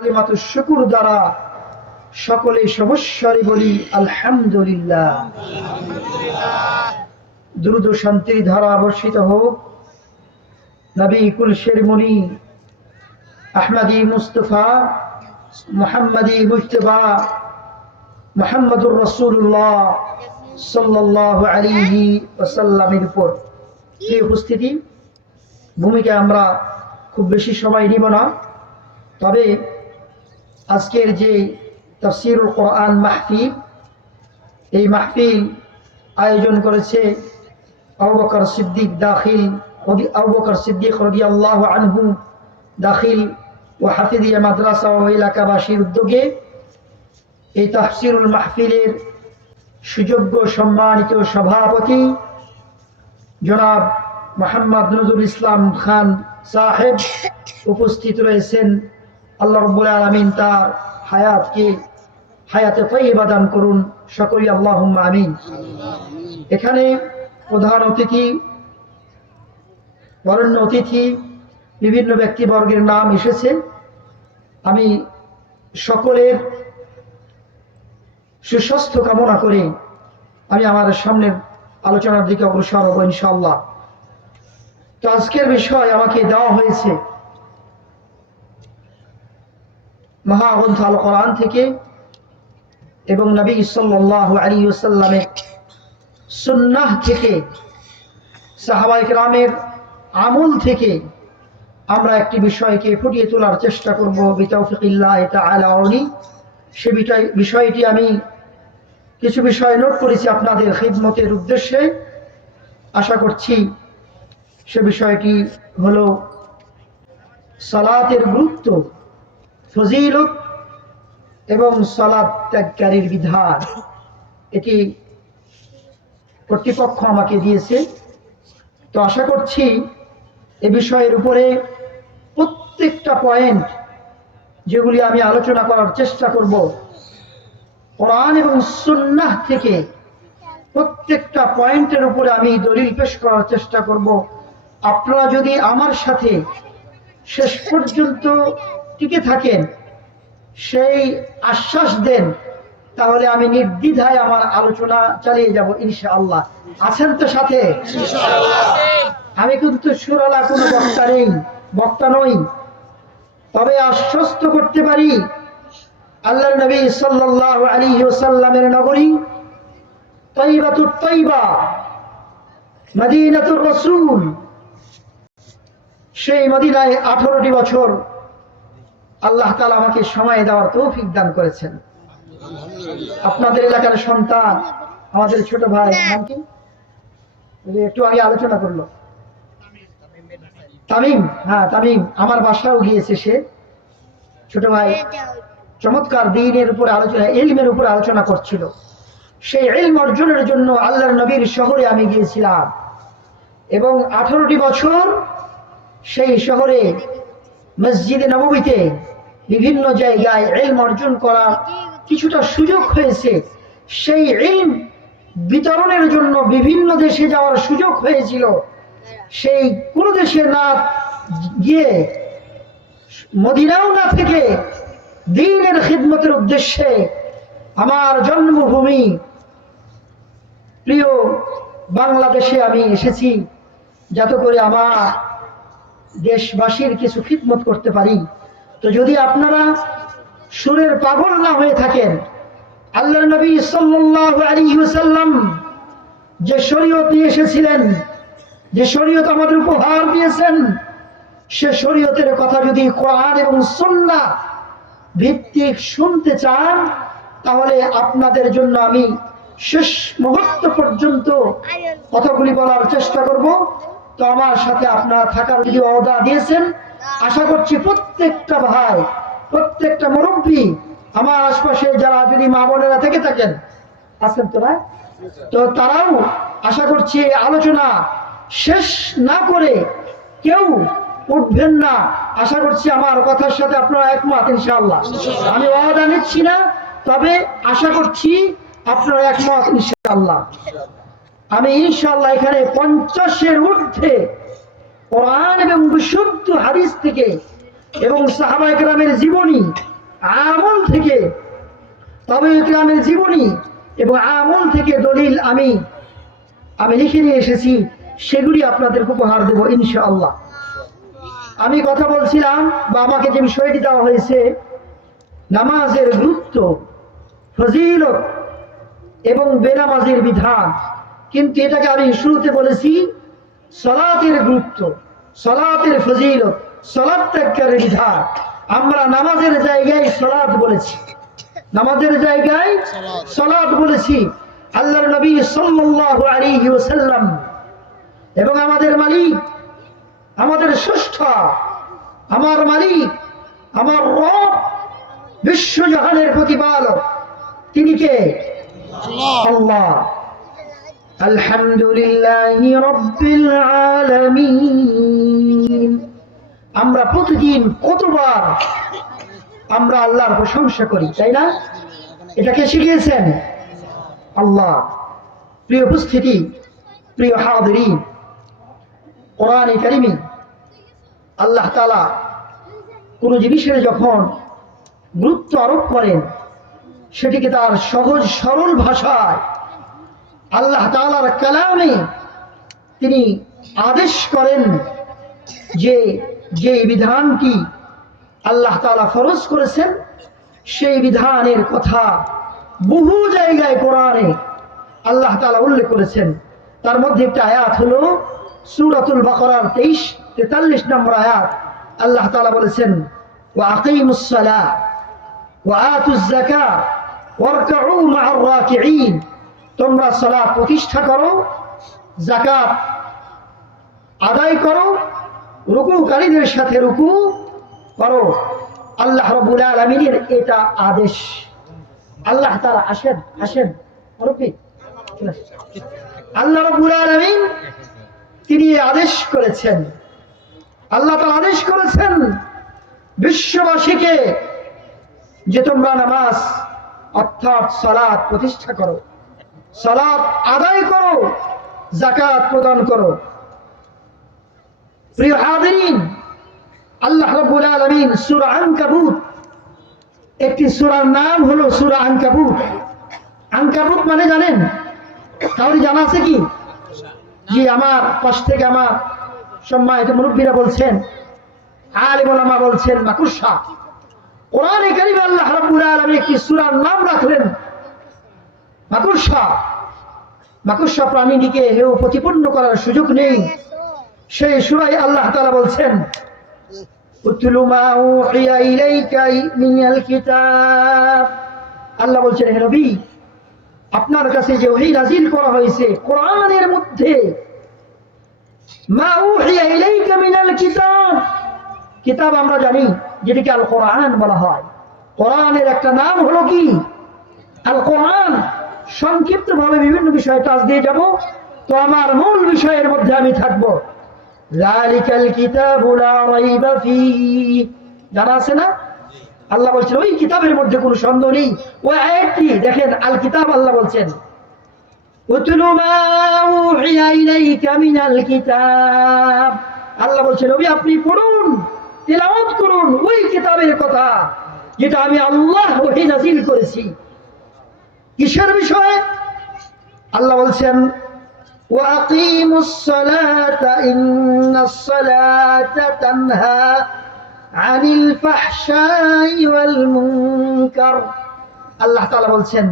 কালিমাতু শুকুর দ্বারা সকলে সমস্যারে বলি, আলহামদুলিল্লাহ। দ্রুত শান্তির ধারা বর্ষিত হোক। নবী কুলশের মুনি আহমদি মুস্তফা, মোহাম্মদি মুস্তফা মোহাম্মদুর রসুল্লাহ সাল্লাহ আলিহি ওসাল্লামের উপর এই উপস্থিতি? ভূমিকা আমরা খুব বেশি সময় নিব না। তবে আজকের যে তফসিরুল কোরআন মাহফিল, এই মাহফিল আয়োজন করেছে আবুবকর সিদ্দিক দাখিল আবুবকর সিদ্দিক রদি আল্লাহ আনহু দাখিল ও হাফিদিয়া মাদ্রাসা ও এলাকাবাসীর উদ্যোগে এই তফসিরুল মাহফিলের সুযোগ্য সম্মানিত সভাপতি জনাব মোহাম্মদ নজরুল ইসলাম খান সাহেব উপস্থিত রয়েছেন। আল্লাহ রব্বুল আলমিন তার হায়াতকে, হায়াতে তৈবা দান করুন। সকই আল্লাহ আমিন। এখানে প্রধান অতিথি, বরণ্য অতিথি, বিভিন্ন ব্যক্তিবর্গের নাম এসেছে। আমি সকলের সুস্বাস্থ্য কামনা করে আমি আমার সামনের আলোচনার দিকে অগ্রসর হব ইনশাল্লাহ তো আজকের বিষয় আমাকে দেওয়া হয়েছে মহাগ্রন্থ আল কোরআন থেকে এবং নবী সাল্লাহ আলী সাল্লামের সুন্নাহ থেকে সাহাবাই গ্রামের আমল থেকে আমরা একটি বিষয়কে ফুটিয়ে তোলার চেষ্টা করব বিতৌফিকিল্লাহ আলাউনি সে বিষয় বিষয়টি আমি কিছু বিষয় নোট করেছি আপনাদের খিদমতের উদ্দেশ্যে। আশা করছি সে বিষয়টি হলো সালাতের গুরুত্ব ফজিলত এবং সালাদ ত্যাগকারীর বিধান। এটি কর্তৃপক্ষ আমাকে দিয়েছে। তো আশা করছি এ বিষয়ের উপরে প্রত্যেকটা পয়েন্ট যেগুলি আমি আলোচনা করার চেষ্টা করব, কোরআন এবং সুন্নাহ থেকে প্রত্যেকটা পয়েন্টের উপরে আমি দলিল পেশ করার চেষ্টা করব। আপনারা যদি আমার সাথে শেষ পর্যন্ত টিকে থাকেন সেই আশ্বাস দেন তাহলে আমি নির্দ্বিধায় আমার আলোচনা চালিয়ে যাব ইনশাআল্লাহ। আছেন তো সাথে? আমি কিন্তু সুরালা কোনো বক্তা নেই বক্তা নই। তবে আশ্বস্ত করতে পারি আল্লাহ নবী সাল্লাহ আলী ওসাল্লামের নগরী তৈবাতুর তৈবা মদিনাতুর রসুল। সেই মদিনায় আঠারোটি বছর আল্লাহ তালা আমাকে সময় দেওয়ার তৌফিক দান করেছেন। আপনাদের এলাকার সন্তান, আমাদের ছোট ভাই কি? একটু আগে আলোচনা করল। তামিম হ্যাঁ তামিম, আমার বাসাও গিয়েছে সে। ছোট ভাই চমৎকার দিনের উপর আলোচনা এলমের উপর আলোচনা করছিল। সেই এলম অর্জনের জন্য আল্লাহর নবীর শহরে আমি গিয়েছিলাম। এবং আঠারোটি বছর সেই শহরে মসজিদে নবমীতে বিভিন্ন জায়গায় এলম অর্জন করা কিছুটা সুযোগ হয়েছে। সেই এলম বিতরণের জন্য বিভিন্ন দেশে যাওয়ার সুযোগ হয়েছিল। সেই কোন দেশে না গিয়ে মদিনাও না থেকে দিনের খিদমতের উদ্দেশ্যে আমার জন্মভূমি, প্রিয় বাংলাদেশে আমি এসেছি যাতে করে আমার দেশবাসীর কিছু খিদমত করতে পারি। তো যদি আপনারা সুরের পাগল না হয়ে থাকেন আল্লাহ নবী সাল্লাম যে শরীয়ত নিয়ে এসেছিলেন, যে শরীয়ত আমাদের উপহার দিয়েছেন, সে শরীয়তের কথা যদি কোরআন এবং সন্না ভিত্তিক শুনতে চান, তাহলে আপনাদের জন্য আমি শেষ মুহূর্ত পর্যন্ত কথাগুলি বলার চেষ্টা করব। তো আমার সাথে আপনারা থাকার যদি অদা দিয়েছেন। আশা করছি প্রত্যেকটা ভাই, প্রত্যেকটা মুরব্বী আমার আশপাশে যারা যদি মা বোনেরা থেকে থাকেন, আছেন তো না তো তারাও আশা করছি আলোচনা শেষ না করে কেউ উঠবেন না। আশা করছি আমার কথার সাথে আপনারা একমত ইনশাআল্লাহ। আমি ওয়াদা নিচ্ছি না, তবে আশা করছি আপনারা একমত ইনশাআল্লাহ। আমি ইনশাআল্লাহ এখানে পঞ্চাশের ঊর্ধ্বে কোরআন এবং বিশুদ্ধ হাদিস থেকে এবং সাহাবা একরামের জীবনী আমল থেকে, তবে একরামের জীবনী এবং আমল থেকে দলিল আমি আমি লিখে নিয়ে এসেছি, সেগুলি আপনাদের উপহার দেবো ইনশাআল্লাহ। আমি কথা বলছিলাম বা আমাকে যে বিষয়টি দেওয়া হয়েছে, নামাজের গুরুত্ব, ফজিলত এবং বেনামাজের বিধান, কিন্তু এটাকে আমি শুরুতে বলেছি সলাতের গুরুত্ব সলাতের ফজিলত সলাৎ ত্যাগের বিধান। আমরা নামাজের জায়গায় সলাৎ বলেছি। নামাজের জায়গায় সলাৎ বলেছি। আল্লাহর নবী সাল্লাল্লাহু আলাইহি ওয়াসাল্লাম এবং আমাদের মালিক আমাদের স্রষ্টা আমার মালিক আমার রব বিশ্বজাহানের প্রতিপালক। তিনি কে? আল্লাহ। আলহামদুলিল্লাহ রব্বিল আলামিন। আমরা প্রতিদিন কতবার আমরা আল্লাহর প্রশংসা করি, তাই না? এটাকে শিখিয়েছেন? আল্লাহ। প্রিয় উপস্থিতি, প্রিয় হাদিরিন কোরআনে কারিমে আল্লাহ তালা কোনো জিনিসের যখন গুরুত্ব আরোপ করেন, সেটিকে তার সহজ সরল ভাষায় আল্লাহ তালার কালামে তিনি আদেশ করেন যে যে বিধানটি আল্লাহ তালা ফরজ করেছেন, সেই বিধানের কথা বহু জায়গায় কোরআনে আল্লাহ তালা উল্লেখ করেছেন। তার মধ্যে একটা আয়াত হল সুরাতুল বাকরার তেইশ, তেতাল্লিশ নম্বর আয়াত। আল্লাহ তালা বলেছেন ও আকিমুসালা ও আতুজাকা ওয়ারকাউ মা'আর রাকিঈন। তোমরা সলা প্রতিষ্ঠা করো জাকাত আদায় করো, রুকুকারীদের সাথে রুকু করো। আল্লাহ রব্বুল আলামিনের এটা আদেশ। আল্লাহ তাআলা আসেন আসেন। আল্লাহ রব্বুল আলামিন তিনি আদেশ করেছেন। আল্লাহ তাআলা আদেশ করেছেন বিশ্ববাসীকে যে তোমরা নামাজ, অর্থাৎ সালাত প্রতিষ্ঠা করো। সালাত আদায় করো জাকাত প্রদান করো। প্রিয় হাদিন আল্লাহ রাব্বুল আলামিন সূরা আনকাবুত, একটি সূরার নাম হলো সূরা আনকাবুত। আনকাবুত মানে জানেন? কাউরি জানা আছে কি? জি আমার পাশ থেকে আমার সম্মানিত মুরব্বীরা বলছেন, আলিম বলছেন মাকুসা কোরআনে কারিমে আল্লাহ রাব্বুল আলামিন একটি সূরার নাম রাখলেন মাকুসা মাকুসা প্রাণীটিকে হেউ প্রতিপন্ন করার সুযোগ নেই। সেই সুরাই আল্লাহ বলছেন আল্লাহ বলছেন, হে নবী, আপনার কাছে যে ওহী নাজিল করা হয়েছে, কোরআনের মধ্যে কিতাব। আমরা জানি, যেটিকে আল কোরআন বলা হয়। কোরআনের একটা নাম হলো কি? আল কোরআন সংক্ষিপ্ত ভাবে বিভিন্ন বিষয়ে টাচ দিয়ে যাব। তো আমার মূল বিষয়ের মধ্যে আমি থাকব। লালিকাল কিতাবু লা রাইবা ফীহ জানা আছে না? আল্লাহ বলছেন, ওই কিতাবের মধ্যে কোনো সন্দেহ নেই। ওই দেখেন, আল কিতাব আল্লাহ বলছেন আল্লাহ বলছেন, নবী, আপনি পড়ুন, তেলাওয়াত করুন, ওই কিতাবের কথা যেটা আমি আল্লাহ ওহি নাজিল করেছি। কিসের বিষয়ে আল্লাহ বলছেন وأقيموا الصلاة إن الصلاة تنهى عن الفحشاء والمنكر আল্লাহ তাআলা বলছেন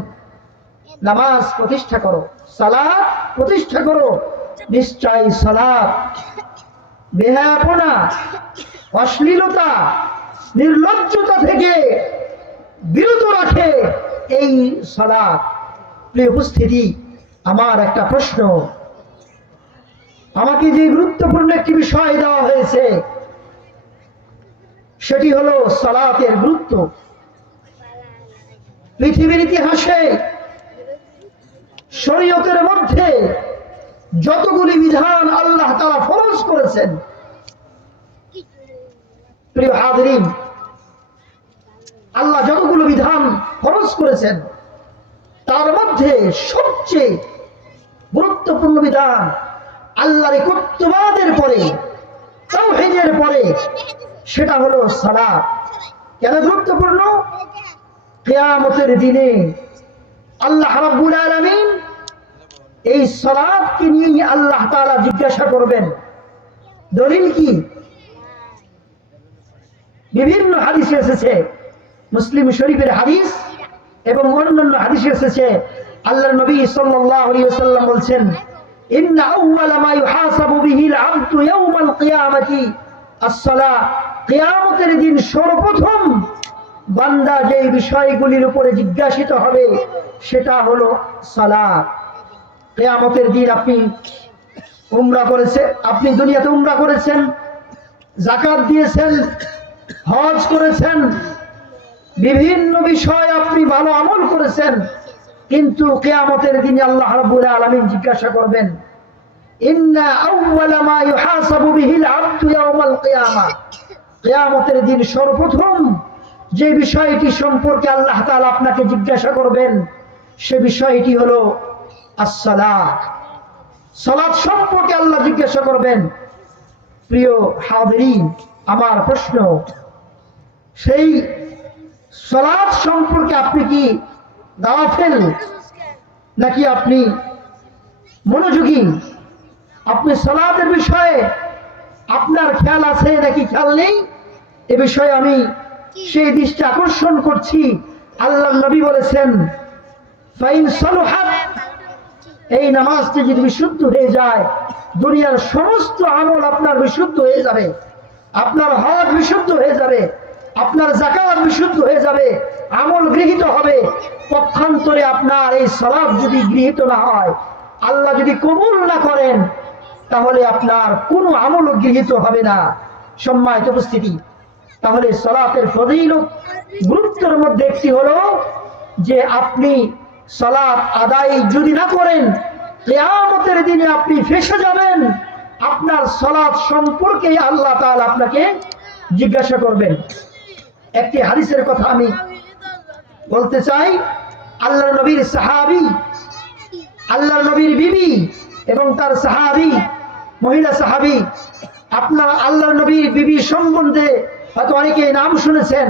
নামাজ প্রতিষ্ঠা করো সালাত প্রতিষ্ঠা করো নিশ্চয় সালাত বেহায়াপনা অশ্লীলতা নির্লজ্জতা থেকে বিরত রাখে এই সালাত প্রিয় উপস্থিতি আমার একটা প্রশ্ন। আমাকে যে গুরুত্বপূর্ণ একটি বিষয় দেওয়া হয়েছে, সেটি হলো সালাতের গুরুত্ব। পৃথিবীর ইতিহাসে শরীয়তের মধ্যে যতগুলি বিধান আল্লাহ তারা ফরজ করেছেন, প্রিয় হাদরিন আল্লাহ যতগুলো বিধান খরচ করেছেন, তার মধ্যে সবচেয়ে গুরুত্বপূর্ণ বিধান আল্লাহর কর্তবাদের পরে, তাওহীদের পরে, সেটা হলো সালাত। কেন গুরুত্বপূর্ণ? কেয়ামতের দিনে আল্লাহ রাব্বুল আলামিন এই সালাতকে নিয়ে আল্লাহ তাআলা জিজ্ঞাসা করবেন। দলিল কি? বিভিন্ন হাদিসে এসেছে মুসলিম শরীফের হাদিস এবং অন্যান্য হাদিসে এসেছে। আল্লাহ নবী ওয়াসাল্লাম বলছেন উপরে জিজ্ঞাসিত হবে, সেটা হলো কিয়ামতের দিন আপনি উমরা করেছে, আপনি দুনিয়াতে উমরা করেছেন জাকাত দিয়েছেন, হজ করেছেন বিভিন্ন বিষয় আপনি ভালো আমল করেছেন, কিন্তু কেয়ামতের দিনে আল্লাহ রাব্বুল আলামিন জিজ্ঞাসা করবেন দিন সর্বপ্রথম যে বিষয়টি সম্পর্কে আল্লাহ আপনাকে জিজ্ঞাসা করবেন, সে বিষয়টি হলো as-সালাত সালাত সম্পর্কে আল্লাহ জিজ্ঞাসা করবেন, প্রিয় হাদিরিন আমার প্রশ্ন, সেই সালাত সম্পর্কে আপনি কি গাফেল নাকি আপনি মনোযোগী? আপনি সালাতের বিষয়ে আপনার খেয়াল আছে নাকি খেয়াল নেই? এ বিষয়ে আমি সেই দৃষ্টি আকর্ষণ করছি। আল্লাহ নবী বলেছেন, ফাইন সলহাত এই নামাজটি যদি বিশুদ্ধ হয়ে যায়, দুনিয়ার সমস্ত আমল আপনার বিশুদ্ধ হয়ে যাবে। আপনার হজ বিশুদ্ধ হয়ে যাবে। আপনার জাকাত বিশুদ্ধ হয়ে যাবে, আমল গৃহীত হবে। পক্ষান্তরে আপনার এই সলাপ যদি গৃহীত না হয়, আল্লাহ যদি কবুল না করেন, তাহলে আপনার কোনো আমল গৃহীত হবে না। সম্মানিত উপস্থিতি, তাহলে সলাতের ফজিলত গুরুত্বের মধ্যে একটি হলো যে আপনি সালাত আদায় যদি না করেন, কেয়ামতের দিনে আপনি ফেসে যাবেন। আপনার সালাত সম্পর্কে আল্লাহ তাল আপনাকে জিজ্ঞাসা করবেন। একটি হাদিসের কথা আমি বলতে চাই। আল্লাহ নবীর সাহাবি আল্লাহ নবীর বিবি এবং তার সাহাবি, মহিলা সাহাবি, আপনার আল্লাহ নবীর বিবি সম্বন্ধে হয়তো অনেকে নাম শুনেছেন।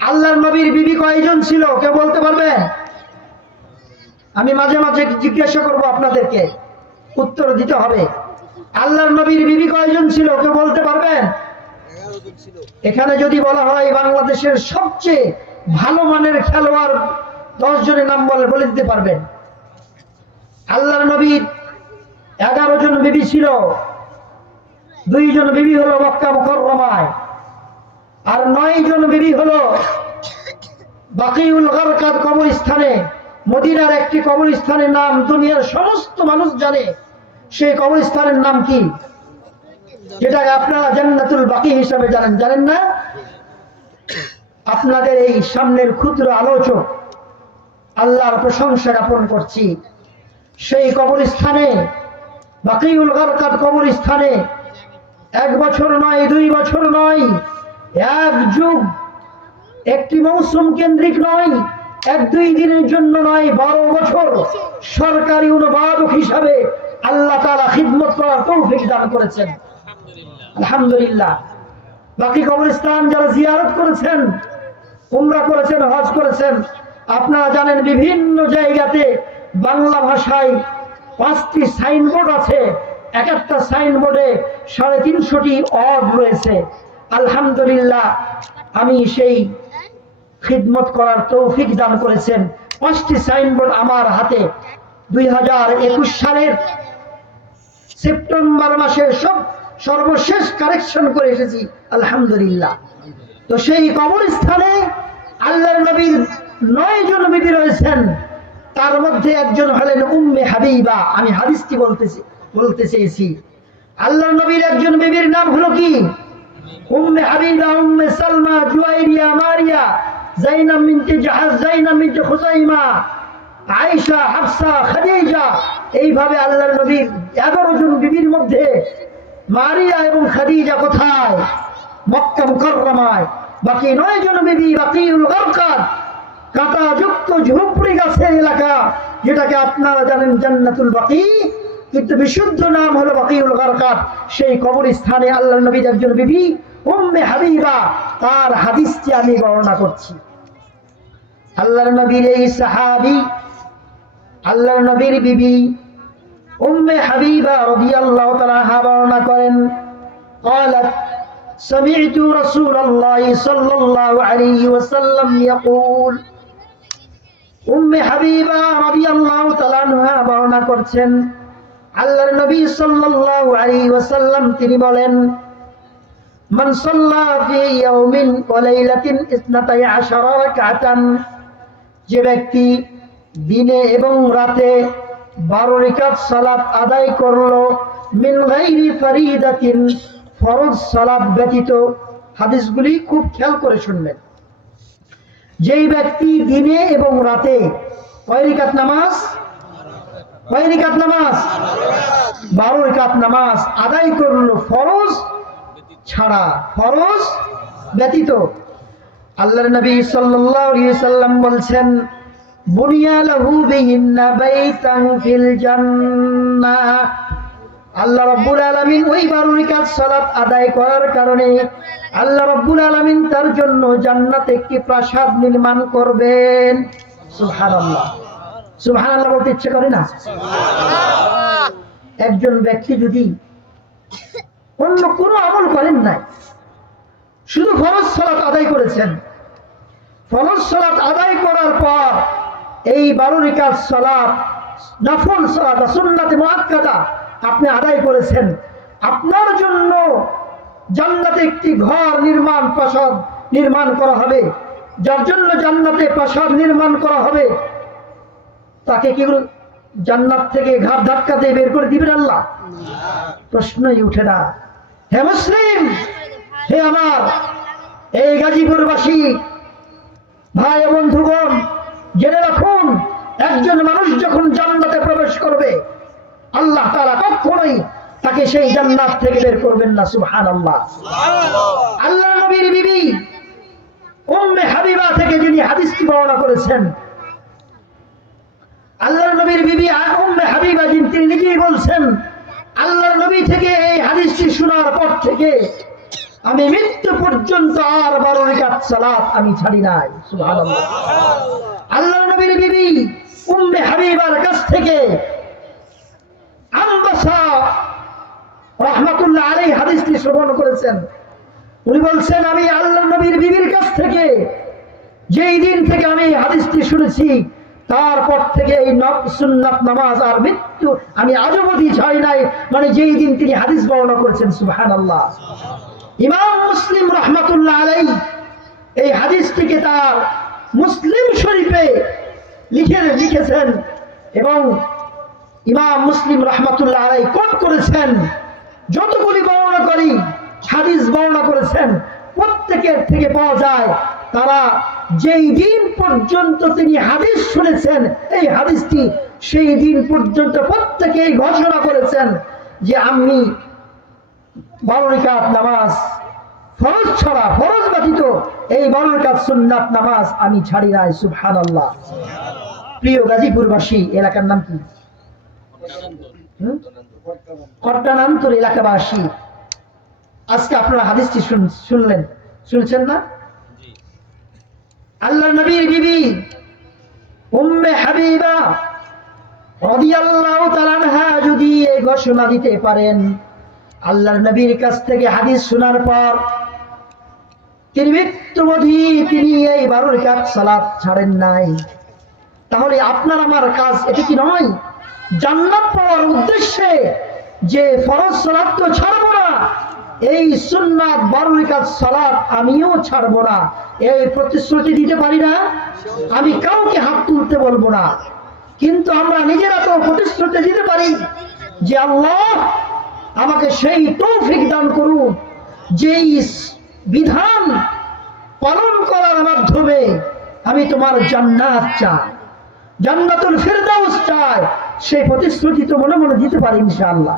আল্লাহ নবীর বিবি কয়জন ছিল, কেউ বলতে পারবেন আমি মাঝে মাঝে জিজ্ঞাসা করব আপনাদেরকে। উত্তর দিতে হবে। আল্লাহর নবীর বিবি কয়জন ছিল, কেউ বলতে পারবেন? এখানে যদি বলা হয় বাংলাদেশের সবচেয়ে ভালো মানের খেলোয়াড় দশ জনের নাম বলে দিতে পারবেন। আল্লাহর নবীর এগারো জন বিবি ছিল দুইজন বিবি হলো মক্কা মুকররমায়, আর নয় জন বিবি হলো বাকিউল গরকাত কবরস্থানে, মদিনার একটি কবরস্থানের নাম দুনিয়ার সমস্ত মানুষ জানে। সেই কবরস্থানের নাম কি? যেটাকে আপনারা জান্নাতুল বাকি হিসাবে জানেন জানেন না? আপনাদের এই সামনের ক্ষুদ্র আলোচক, আল্লাহর প্রশংসা জ্ঞাপন করছি। সেই কবরস্থানে, বাকিউল গরকাত কবরস্থানে, এক বছর নয়, দুই বছর নয়, এক যুগ, একটি মৌসুম কেন্দ্রিক নয়, এক দুই দিনের জন্য নয়, বারো বছর সরকারি অনুবাদক হিসাবে আল্লাহ তালা খিদমত করার তৌফিক দান করেছেন। আলহামদুলিল্লাহ। বাকি কবরস্থান যারা জিয়ারত করেছেন, উমরা করেছেন, হজ করেছেন, আপনারা জানেন বিভিন্ন জায়গাতে বাংলা ভাষায় পাঁচটি সাইনবোর্ড আছে। এক একটা সাইনবোর্ডে সাড়ে তিনশোটি অড রয়েছে। আলহামদুলিল্লাহ, আমি সেই খিদমত করার তৌফিক দান করেছেন। পাঁচটি সাইনবোর্ড আমার হাতে। দুই হাজার একুশ সালের সেপ্টেম্বর মাসের সব সর্বশেষ কারেকশন করে এসেছি, আলহামদুলিল্লাহ। তো সেই কবরস্থানে আল্লাহর নবীর নয় জন বিবি রয়েছেন। তার মধ্যে একজন হলেন উম্মে হাবিবা। আমি হাদিসটি বলতেছি, বলতে চেয়েছি। আল্লাহর নবীর একজন বিবির নাম হলো কি? উম্মে হাবিবা, উম্মে সালমা, জুয়াইরিয়া, মারিয়া, জাইনাব মিনতে জাহাজ, জাইনাব মিনতে খুসাইমা আয়েশা, হাফসা, খাদিজা। এইভাবে আল্লাহর নবীর এগারো জন বিবির মধ্যে মারিয়া এবং খাদিজা কোথায়? মক্কা মুকররমায়। বাকি নয় জন বিবি বাকিউল গরকাত কাঁটাযুক্ত ঝুপড়ি গাছের এলাকা, যেটাকে আপনারা জানেন জান্নাতুল বাকি, কিন্তু বিশুদ্ধ নাম হলো বাকিউল গরকাত সেই কবরস্থানে আল্লাহ নবীর একজন বিবি, উম্মে হাবিবা, তার হাদিসটি আমি বর্ণনা করছি। আল্লাহর নবীর এই সাহাবি, আল্লাহর নবীর বিবি উম্মে হাবিবা রাদিয়াল্লাহু তাআলা আনহা বর্ণনা করেন قالت سمعت رسول الله صلى الله عليه وسلم يقول উম্মে হাবিবা রাদিয়াল্লাহু তাআলা আনহা বর্ণনা করছেন আল্লাহর নবী সাল্লাল্লাহু আলাইহি ওয়াসাল্লাম তিনি বলেন মান সাল্লা ফি ইয়াউমিন ওয়া লাইলাতিন ইসনাতাই আশারা রাকাতান যে ব্যক্তি দিনে এবং রাতে বারো রিকাত সালাত আদায় করল মিন গাইরি ফরজ সালাত ব্যতীত। হাদিসগুলি খুব খেয়াল করে শুনবেন। যেই ব্যক্তি দিনে এবং রাতে নামাজ? নামাজ? বারো নামাজ আদায় করল ফরজ ছাড়া, ফরজ ব্যতীত। আল্লাহর নবী সাল্লাল্লাহু আলাইহি সাল্লাম বলছেন আল্লাহ রাব্বুল আলামিন ওই রিকাত সালাত আদায় করার কারণে আল্লাহ রাব্বুল আলামিন তার জন্য জান্নাতে একটি প্রাসাদ নির্মাণ করবেন। বলতে ইচ্ছে করে না? একজন ব্যক্তি যদি অন্য কোনো আমল করেন নাই শুধু ফরজ সালাত আদায় করেছেন ফরজ সালাত আদায় করার পর এই বারো রিকাত সালাত, নফল সালাত সুন্নাতে মুআক্কাদা আপনি আদায় করেছেন। আপনার জন্য জান্নাতে একটি ঘর নির্মাণ প্রাসাদ নির্মাণ করা হবে। যার জন্য জান্নাতে প্রাসাদ নির্মাণ করা হবে, তাকে কি জান্নাত থেকে ঘাট ধাক্কা দিয়ে বের করে দিবেন আল্লাহ? প্রশ্নই উঠে না। হে মুসলিম, হে আমার, এই গাজীপুরবাসী, ভাই বন্ধুগণ জেনে রাখুন একজন মানুষ যখন জান্নাতে প্রবেশ করবে আল্লাহ তাআলা কখনোই তাকে সেই জান্নাত থেকে বের করবেন না সুবহানাল্লাহ। আল্লাহ আল্লাহ নবীর বিবি উম্মে হাবিবা থেকে যিনি হাদিসটি বর্ণনা করেছেন আল্লাহর নবীর বিবি উম্মে হাবিবা যিনি তিনি নিজেই বলছেন আল্লাহর নবী থেকে এই হাদিসটি শোনার পর থেকে আমি মৃত্যু পর্যন্ত আর বারো রিকাত সালাত আমি ছাড়ি নাই সুবহানাল্লাহ। আল্লাহর নবীর বিবি উম্মে হাবিবার কাছ থেকে আম্বাসা রহমাতুল্লাহ আলাই হাদিসটি শ্রবণ করেছেন। উনি বলছেন, আমি আল্লাহ নবীর বিবির কাছ থেকে যেই দিন থেকে আমি হাদিসটি শুনেছি, তারপর থেকে এই সুন্নাত নামাজ আর মৃত্যু আমি আজও অবধি ছাড়ি নাই মানে যেই দিন তিনি হাদিস বর্ণনা করেছেন সুবহান আল্লাহ ইমাম মুসলিম রহমাতুল্লাহ আলাই এই হাদিসটিকে তার মুসলিম শরীফে লিখে লিখেছেন এবং ইমাম মুসলিম রহমাতুল্লাহ আলাই কোট করেছেন। যতগুলি বর্ণনা করি, হাদিস বর্ণনা করেছেন, প্রত্যেকের থেকে পাওয়া যায় তারা যেই দিন পর্যন্ত তিনি হাদিস শুনেছেন, এই হাদিসটি সেই দিন পর্যন্ত প্রত্যেকেই ঘোষণা করেছেন যে আমি বারো নামাজ ফরজ ছাড়া, ফরজ ব্যতীত এই রিকাত সুন্নাত নামাজ আমি ছাড়ি নাই, সুবহানাল্লাহ। প্রিয় গাজীপুরবাসী, এলাকার নাম কি? কট্টানান্তর এলাকাবাসী। আজকে আপনারা হাদিসটি শুন- শুনলেন। শুনছেন না? আল্লাহ নবীর বিবি, উম্মে হাবিবা রাদিয়াল্লাহু তাআলা যদি এই ঘোষণা দিতে পারেন, আল্লাহর নবীর কাছ থেকে হাদিস শোনার পর তিনি মৃত্যুবধি তিনি এই বারো রেখাত সালাদ ছাড়েন নাই। তাহলে আপনার আমার কাজ এটা কি নয়? জান্নাত পাওয়ার উদ্দেশ্যে যে ফরজ সালাত তো ছাড়বো না, এই সুন্নাত বারো রেখাত সালাদ আমিও ছাড়বো না। এই প্রতিশ্রুতি দিতে পারি না, আমি কাউকে হাত তুলতে বলব না। কিন্তু আমরা নিজেরা তো প্রতিশ্রুতি দিতে পারি যে আল্লাহ আমাকে সেই তৌফিক দান করুন, যেই বিধান পালন করার মাধ্যমে আমি তোমার জান্নাত চাই। জান্নাতুল ফেরদাউস চাই। সেই প্রতিশ্রুতি তো মনে মনে দিতে পারি ইনশাআল্লাহ।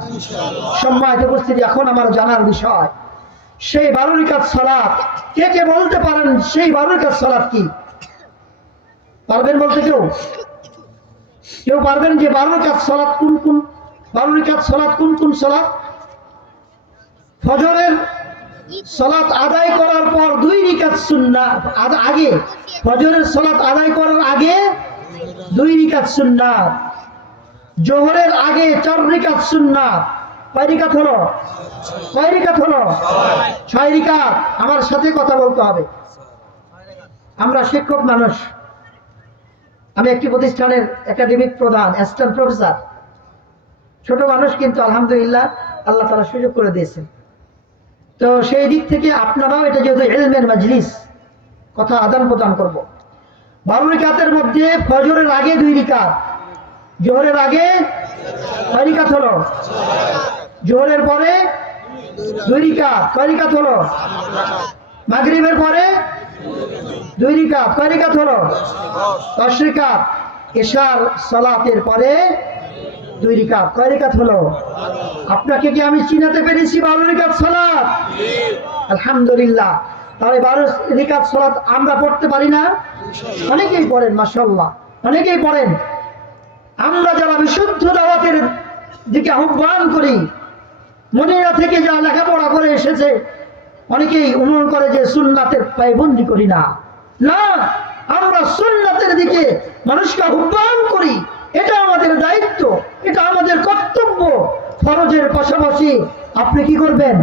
সম্মানিত উপস্থিতি, এখন আমার জানার বিষয়, সেই বারো রিকাত সালাত, কে কে বলতে পারেন সেই বারো রিকাত সালাত কি? পারবেন বলতে কেউ? কেউ পারবেন যে বারো রিকাত সালাত কোন কোন বারো রিকাত সালাত কোন কোন সালাত? ফজরের সলাৎ আদায় করার পর দুই রিকাত সুন্না আগে, ফজরের সলাৎ আদায় করার আগে দুই রিকাত সুন্নাত জোহরের আগে চার রিকাত সুন্নাত কয় হলো? কয় হলো? ছয় রিকাত। আমার সাথে কথা বলতে হবে। আমরা শিক্ষক মানুষ। আমি একটি প্রতিষ্ঠানের একাডেমিক প্রধান অ্যাসিস্ট্যান্ট প্রফেসর ছোট মানুষ কিন্তু আলহামদুলিল্লাহ আল্লাহ তারা সুযোগ করে দিয়েছেন। তো সেই দিক থেকে আপনারাও এটা যেহেতু এলমের মাজলিস, কথা আদান প্রদান করব। বারো রিকাতের মধ্যে ফজরের আগে দুই রিকাত। জোহরের আগে কয় রিকাত হলো? জোহরের পরে দুই রিকাত। কয় রিকাত হলো? মাগরিবের পরে দুই রিকাত। কয় রিকাত হলো? দশ রিকাত। এশার সলাতের পরে দুই রিকাত, কয় রিকাত হলো? আপনাকে কি আমি চিনাতে পেরেছি বারো রিকাত সলাত? আলহামদুলিল্লাহ। তাহলে বারো রিকাত সলাত আমরা পড়তে পারি না? অনেকেই পড়েন মাসাল্লাহ অনেকেই পড়েন। আমরা যারা বিশুদ্ধ দাওয়াতের দিকে আহ্বান করি, মনিরা থেকে যা লেখাপড়া করে এসেছে, অনেকেই অনুমান করে যে সুন্নাতের পায়বন্দি করি না। না, আমরা সুন্নাতের দিকে মানুষকে আহ্বান করি। এটা আমাদের দায়িত্ব। এটা আমাদের কর্তব্য। ফরজের পাশাপাশি আপনি কি করবেন?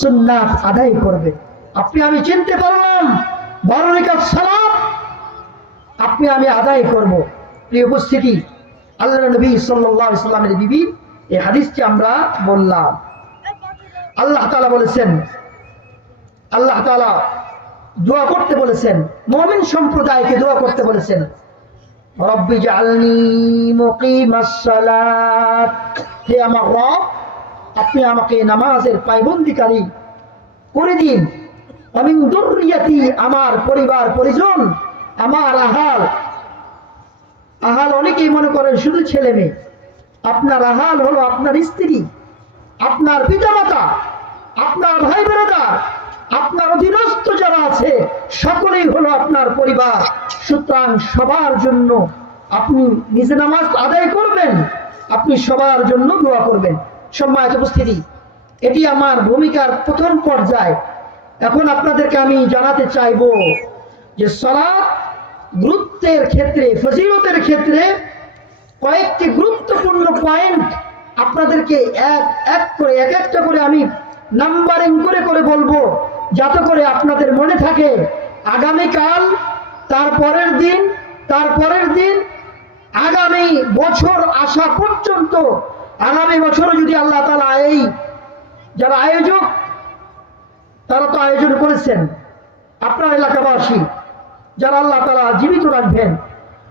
সুন্নাত আদায় করবেন। আপনি আমি চিনতে পারলাম বারো সালাম আপনি আমি আদায় করব। প্রিয় উপস্থিতি আল্লাহ নবী সাল্লাহ ইসলামের বিবি, এই হাদিসটি আমরা বললাম। আল্লাহ তালা বলেছেন, আল্লাহ তালা দোয়া করতে বলেছেন, মমিন সম্প্রদায়কে দোয়া করতে বলেছেন। রব্বি জালনি মুকিমাস সালাত হে আমার রব, আপনি আমাকে নামাজের পায়বন্দিকারী করে দিন। আমি দুর্রিয়াতি, আমার পরিবার, পরিজন, আমার আহাল। আহাল অনেকেই মনে করেন শুধু ছেলে মেয়ে। আপনার আহাল হলো আপনার স্ত্রী, আপনার পিতামাতা, আপনার ভাই বোনেরা আপনার অধীনস্থ যারা আছে, সকলেই হলো আপনার পরিবার। সুতরাং সবার জন্য আপনি নিজে নামাজ আদায় করবেন, আপনি সবার জন্য দোয়া করবেন। সম্মানিত উপস্থিতি, এটি আমার ভূমিকার প্রথম পর্যায়। এখন আপনাদেরকে আমি জানাতে চাইব যে সলাৎ গুরুত্বের ক্ষেত্রে, ফজিলতের ক্ষেত্রে কয়েকটি গুরুত্বপূর্ণ পয়েন্ট আপনাদেরকে এক এক করে, এক একটা করে আমি নাম্বারিং করে করে বলব। যাতে করে আপনাদের মনে থাকে, আগামীকাল, তার পরের দিন, তার পরের দিন, আগামী বছর আসা পর্যন্ত, আগামী বছরও যদি আল্লাহ তালা এই যারা আয়োজক, তারা তো আয়োজন করেছেন। আপনার এলাকাবাসী, যারা আল্লাহ তালা জীবিত রাখবেন,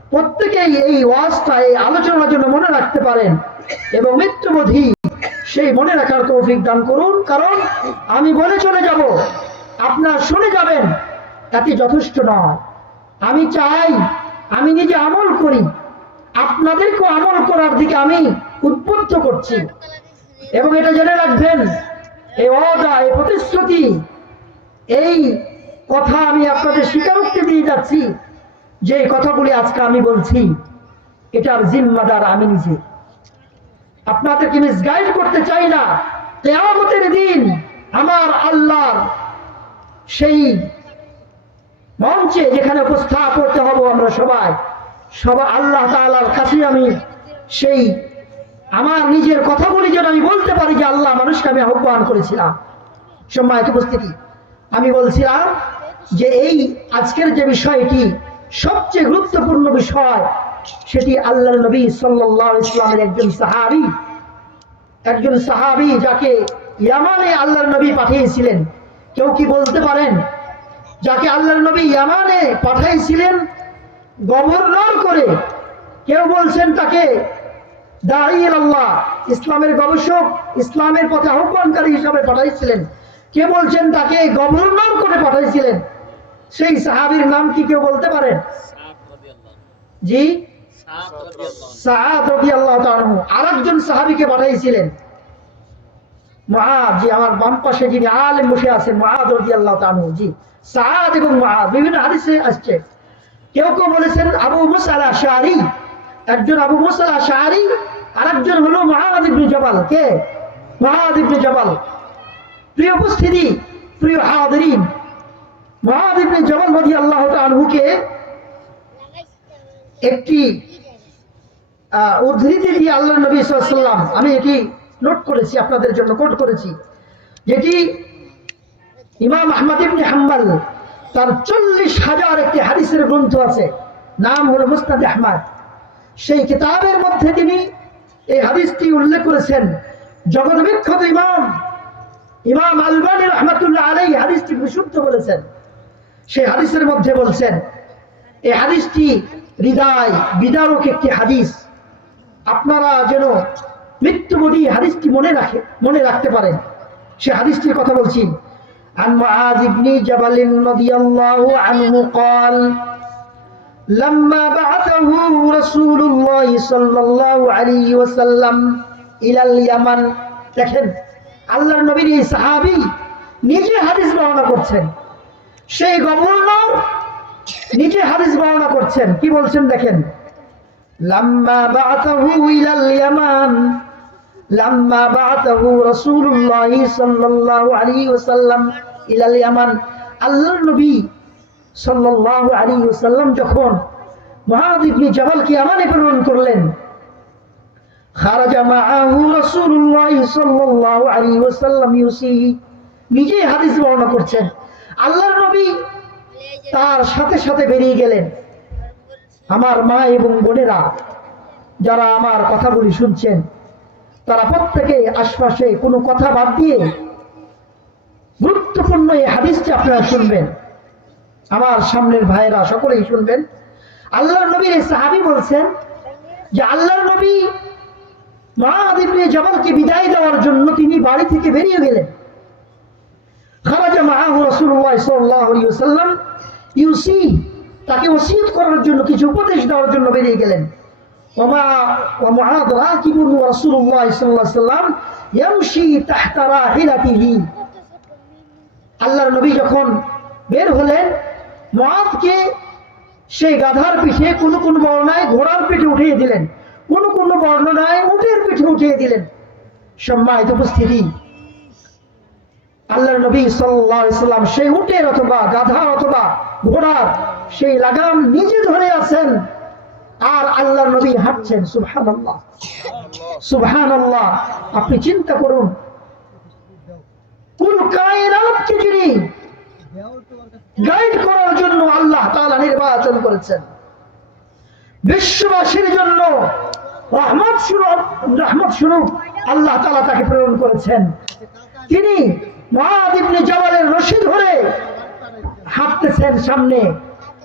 প্রত্যেকেই এই ওয়াজটা, এই আলোচনার জন্য মনে রাখতে পারেন এবং মৃত্যুবধি সেই মনে রাখার তৌফিক দান করুন। কারণ আমি বলে চলে যাব। আপনার শুনে যাবেন, তাতে যথেষ্ট নয়। আমি চাই, আমি নিজে আমল করি। আপনাদেরকে আমল করার দিকে আমি উদ্বুদ্ধ করছি। এবং এটা জেনে রাখবেন, এই অদা এই প্রতিশ্রুতি, এই কথা আমি আপনাদের স্বীকারোক্তি দিয়ে যাচ্ছি, যে কথাগুলি আজকে আমি বলছি, এটার জিম্মাদার আমি নিজে। আপনাদেরকে মিসগাইড করতে চাই না। কেয়ামতের দিন আমার আল্লাহর সেই মঞ্চে যেখানে উপস্থাপ করতে হব আমরা সবাই সবাই আল্লাহ তাআলার কাছে আমি সেই আমার নিজের কথাগুলি যেন আমি বলতে পারি যে আল্লাহ মানুষকে আমি আহ্বান করেছিলাম। সম্মানিত উপস্থিতি, আমি বলছিলাম যে এই আজকের যে বিষয়টি সবচেয়ে গুরুত্বপূর্ণ বিষয়, সেটি আল্লাহ নবী সাল্লাহ ইসলামের একজন সাহাবি একজন সাহাবি যাকে ইয়ামানে আল্লাহ নবী পাঠিয়েছিলেন। কেউ কি বলতে পারেন? যাকে আল্লাহ নবী ইয়ামানে পাঠাইছিলেন গভর্নর করে কেউ বলছেন তাকে দাঁড়িয়ে আল্লাহ ইসলামের গবেষক ইসলামের পথে আহ্বানকারী হিসাবে পাঠাইছিলেন। কে বলছেন তাকে গভর্নর করে পাঠাইছিলেন? সেই সাহাবির নাম কি কেউ বলতে পারেন? জি? আনহু। আরেকজন সাহাবীকে পাঠাইছিলেন। মুআদ জি আমার বাম পাশে যিনি আলেম বসে আছেন মুআদ রাদিয়াল্লাহু তাআলা আনহু, জি। সাআদ এবং মুআদ বিভিন্ন হাদিসে আসছে। কেউ কেউ বলেছেন আবু মুসা আল একজন আবু মুসা আল আশআরি আরেকজন হলো মুআদ ইবনে জাবাল। কে? মুআদ ইবনে জাবাল। প্রিয় উপস্থিতি, প্রিয় হাদিরিন মুআদ ইবনে জবাল রাদিয়াল্লাহু তাআলা আনহুকে একটি উদ্ধৃতি দিয়ে আল্লাহ নবী সাল্লাম আমি এটি নোট করেছি, আপনাদের জন্য কোট করেছি। যেটি ইমাম আহমদ ইবনে হাম্বাল, তার চল্লিশ হাজার একটি হাদিসের গ্রন্থ আছে, নাম হলো মুস্তাদ আহমদ। সেই কিতাবের মধ্যে তিনি এই হাদিসটি উল্লেখ করেছেন জগৎ বিখ্যাত ইমাম ইমাম আলবানী রহমতুল্লাহ আলাই হাদিসটি বিশুদ্ধ বলেছেন। সেই হাদিসের মধ্যে বলছেন, এই হাদিসটি হৃদয় বিদারক একটি হাদিস। আপনারা যেন মৃত্যুবধি হাদিসটি মনে রাখে মনে রাখতে পারেন সে হাদিসটির কথা বলছি عن معاذ بن جبل رضي الله عنه قال لما بعثه رسول الله صلى الله عليه وسلم إلى اليمن দেখেন আল্লাহর নবীর এই সাহাবী নিজে হাদিস বর্ণনা করছেন সেই গভর্নর নিজে হাদিস বর্ণনা করছেন কি বলছেন দেখেন লাম্মা বাআতাহু ইলাল ইয়ামান আল্লাহর নবী সাল্লাল্লাহু আলাইহি ওয়াসাল্লাম যখন মুআয ইবনে জাবালকে ইয়ামানে প্রেরণ করলেন নিজেই হাদিস বর্ণনা করছেন। আল্লাহর নবী তার সাথে সাথে বেরিয়ে গেলেন। আমার মা এবং বোনেরা যারা আমার কথাগুলি শুনছেন তারা প্রত্যেকে আশপাশে কোনো কথা বাদ দিয়ে গুরুত্বপূর্ণ এই হাদিসটি আপনারা শুনবেন। আমার সামনের ভাইয়েরা সকলেই শুনবেন। আল্লাহর নবীর সাহাবি বলছেন যে আল্লাহর নবী মা জাবালকে বিদায় দেওয়ার জন্য তিনি বাড়ি থেকে বেরিয়ে গেলেন। ইউসি তাকে ওসিয়ত করার জন্য কিছু উপদেশ দেওয়ার জন্য বেরিয়ে গেলেন। তাহতা রাহিলাতিহি আল্লাহর নবী যখন বের হলেন, মুআদকে সেই গাধার পিঠে কোন কোন বর্ণায় ঘোড়ার পিঠে উঠিয়ে দিলেন, কোন কোন বর্ণনায় পিঠে উঠিয়ে দিলেন। সম্মানিত উপস্থিতি। আল্লাহর নবী সাল্লাম সেই উটের অথবা গাধার অথবা ঘোড়ার সেই লাগাম নিজে ধরে আছেন। আর আল্লাহর নবী হাঁটছেন, সুবহানাল্লাহ। সুবহানাল্লাহ, আপনি চিন্তা করুন। কুল কায়নাতকে যিনি গাইড করার জন্য আল্লাহ তাআলা নির্বাচন করেছেন। বিশ্ববাসীর জন্য রহমত স্বরূপ রহমত স্বরূপ আল্লাহ তাআলা তাকে প্রেরণ করেছেন। তিনি মুআদ ইবনে জাবালের রশি ধরে হাঁটতেছেন সামনে।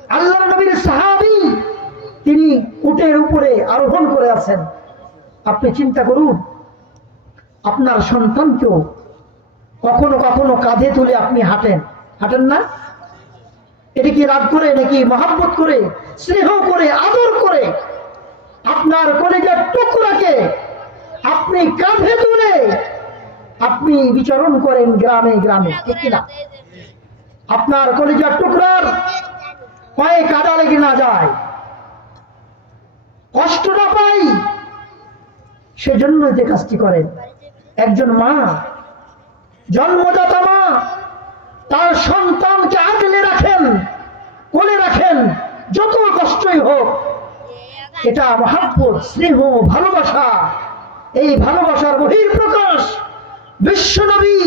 আল্লাহ নবীর সাহাবী উটের উপরে আরোহণ করে আছেন। আপনি চিন্তা করুন, আপনার সন্তানকেও কখনো কখনো কাঁধে তুলে আপনি হাঁটেন। হাঁটেন না? এটি কি রাগ করে নাকি মহাব্বত করে, স্নেহ করে, আদর করে? আপনার কলেজের টুকরাকে আপনি কাঁধে তুলে আপনি বিচরণ করেন গ্রামে গ্রামে কিনা? আপনার কলিজার টুকরার পায়ে কাদা লেগে না যায়। কষ্ট না পাই। সেজন্য যে কাজটি করেন। একজন মা, জন্মদাতা মা, তার সন্তানকে আগলে রাখেন, কোলে রাখেন, যত কষ্টই হোক, এটা মহাব্বত, স্নেহ, ভালোবাসা, এই ভালোবাসার বহির প্রকাশ বিশ্বনবী